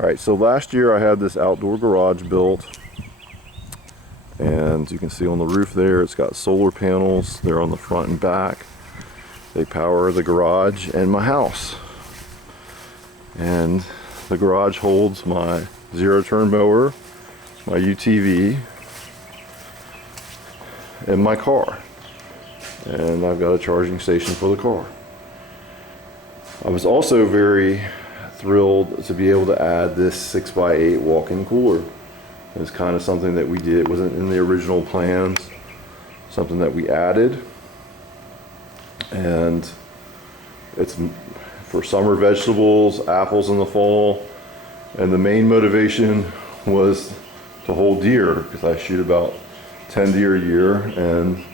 Alright, so last year I had this outdoor garage built, and you can see on the roof there it's got solar panels. They're on the front and back. They power the garage and my house. And the garage holds my zero-turn mower, my UTV, and my car. And I've got a charging station for the car. I was also very thrilled to be able to add this 6x8 walk-in cooler. It's kind of something that we did. It wasn't in the original plans, something that we added. And it's for summer vegetables, apples in the fall. And the main motivation was to hold deer, because I shoot about 10 deer a year, and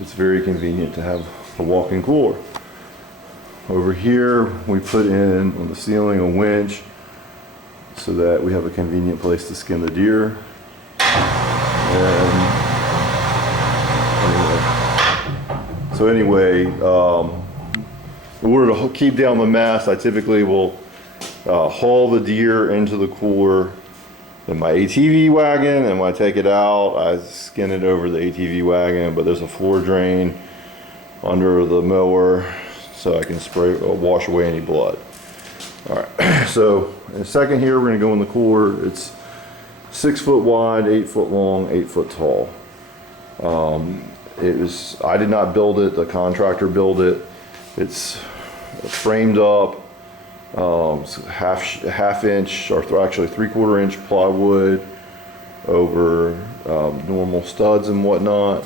it's very convenient to have a walk-in cooler. Over here, we put in on the ceiling a winch so that we have a convenient place to skin the deer. And anyway, in order to keep down the mess, I typically will haul the deer into the cooler in my ATV wagon, and when I take it out, I skin it over the ATV wagon, but there's a floor drain under the mower, so I can wash away any blood. All right, so in a second here, we're gonna go in the cooler. It's 6 foot wide, 8 foot long, 8 foot tall. I did not build it, the contractor built it. It's framed up, half inch, or actually 3/4 inch plywood over normal studs and whatnot.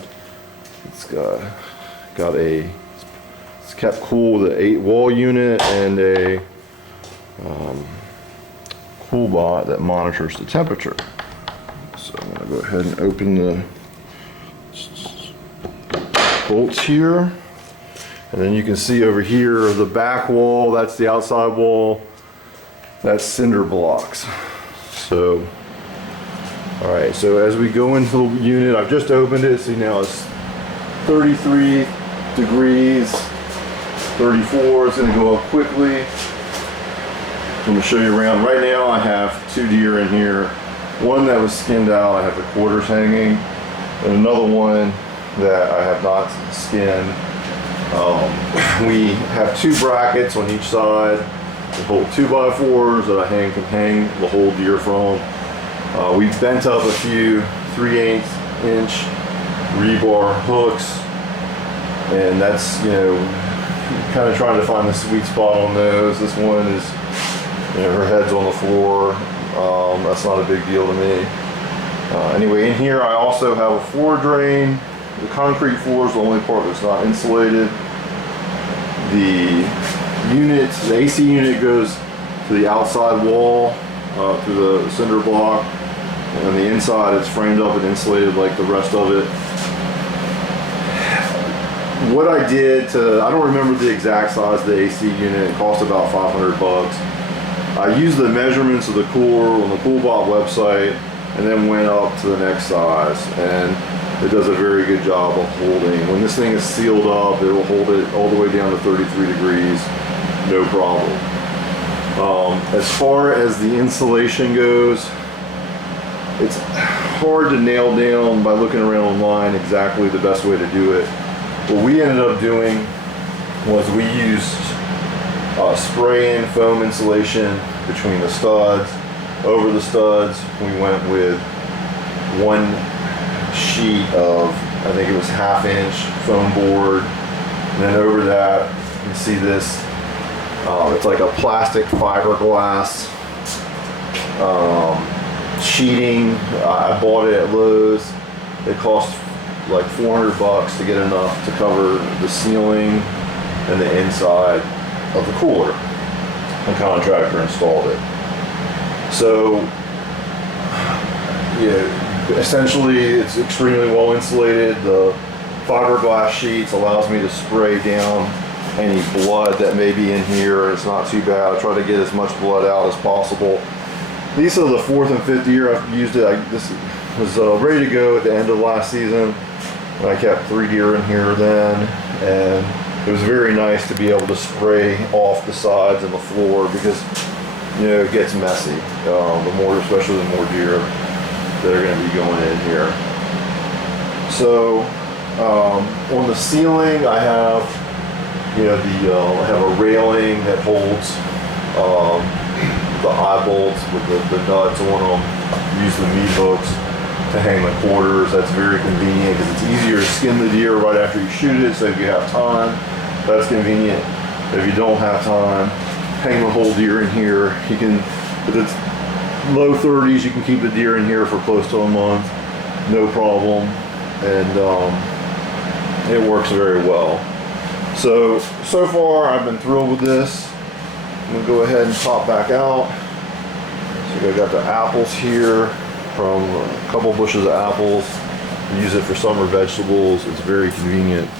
It's it's kept cool with an 8-wall unit and a CoolBot that monitors the temperature. So I'm gonna go ahead and open the bolts here. And then you can see over here the back wall, that's the outside wall, that's cinder blocks. So, all right, so as we go into the unit, I've just opened it, see now it's 33 degrees, 34, it's gonna go up quickly. I'm gonna show you around. Right now I have 2 deer in here. One that was skinned out, I have the quarters hanging, and another one that I have not skinned. We have 2 brackets on each side that hold 2x4s that I can hang the whole deer from. We've bent up a few 3/8 inch rebar hooks, and that's, kind of trying to find the sweet spot on those. This one is, her head's on the floor. That's not a big deal to me. Anyway, in here I also have a floor drain. The concrete floor is the only part that's not insulated. The AC unit goes to the outside wall through the cinder block, and on the inside it's framed up and insulated like the rest of it. What I did I don't remember the exact size of the AC unit, it cost about $500. I used the measurements of the cooler on the CoolBot website and then went up to the next size, and it does a very good job of holding. When this thing is sealed up, it will hold it all the way down to 33 degrees, no problem. As far as the insulation goes, it's hard to nail down by looking around online exactly the best way to do it. What we ended up doing was we used spray-in foam insulation between the studs. Over the studs, we went with 1 sheet of, I think it was 1/2 inch foam board, and then over that you can see this, it's like a plastic fiberglass sheeting. I bought it at Lowe's. It cost like $400 to get enough to cover the ceiling and the inside of the cooler. The contractor installed it. So essentially it's extremely well insulated. The fiberglass sheets allows me to spray down any blood that may be in here. It's not too bad. I try to get as much blood out as possible. These are the 4th and 5th year I've used it. This was ready to go at the end of last season. I kept 3 deer in here then, and it was very nice to be able to spray off the sides and the floor, because you know, it gets messy. Especially the more deer that are going to be going in here. So on the ceiling, I have, you know, I have a railing that holds the eye bolts with the nuts on them. Use the meat hooks to hang the quarters. That's very convenient because it's easier to skin the deer right after you shoot it. So if you have time, that's convenient. If you don't have time, hang the whole deer in here. You can, if it's low 30s, you can keep the deer in here for close to a month, no problem, and it works very well. So far I've been thrilled with this. I'm gonna go ahead and pop back out. So I got the apples here from a couple bushes of apples. Use it for summer vegetables. It's very convenient.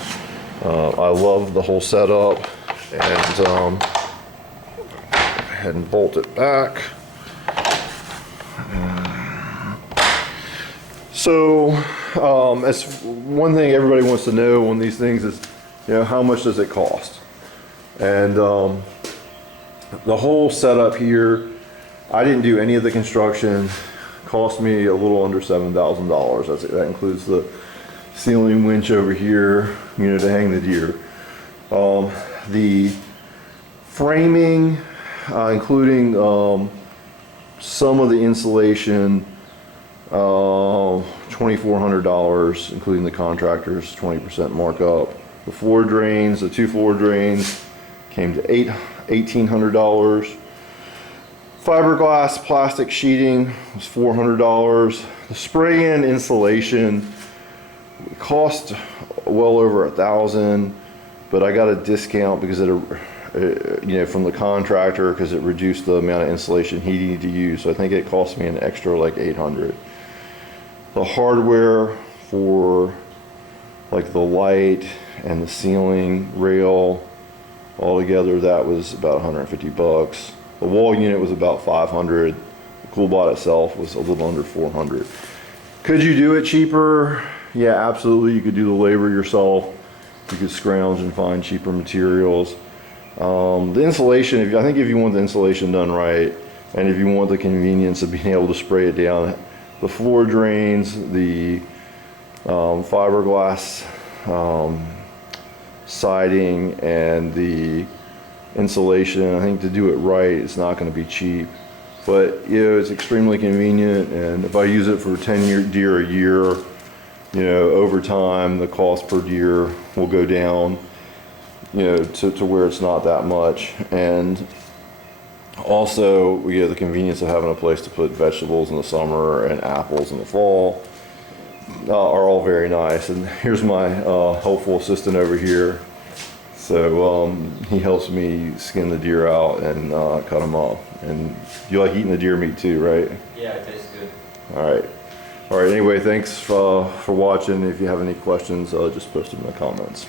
I love the whole setup, and go ahead and bolt it back. So as one thing everybody wants to know on these things is, you know, how much does it cost? And the whole setup here, I didn't do any of the construction. Cost me a little under $7,000. That includes the ceiling winch over here, you know, to hang the deer. The framing, including some of the insulation, $2,400, including the contractor's 20% markup. The floor drains, the 2 floor drains, came to $1,800. Fiberglass plastic sheeting was $400. The spray-in insulation cost well over $1,000, but I got a discount because you know, from the contractor, because it reduced the amount of insulation he needed to use. So I think it cost me an extra like $800. The hardware for like the light and the ceiling rail altogether, that was about 150 bucks. The wall unit was about 500. The CoolBot itself was a little under 400. Could you do it cheaper? Yeah, absolutely. You could do the labor yourself. You could scrounge and find cheaper materials. The insulation, I think if you want the insulation done right, and if you want the convenience of being able to spray it down, the floor drains, the fiberglass siding, and the insulation, I think to do it right, it's not going to be cheap. But you know, it's extremely convenient, and if I use it for 10 deer a year, you know, over time the cost per deer will go down, you know, to where it's not that much. And also we get the convenience of having a place to put vegetables in the summer and apples in the fall. Are all very nice. And here's my helpful assistant over here. So he helps me skin the deer out and cut them up. And you like eating the deer meat too, right? Yeah, it tastes good. All right. All right, anyway, thanks for watching. If you have any questions, just post them in the comments.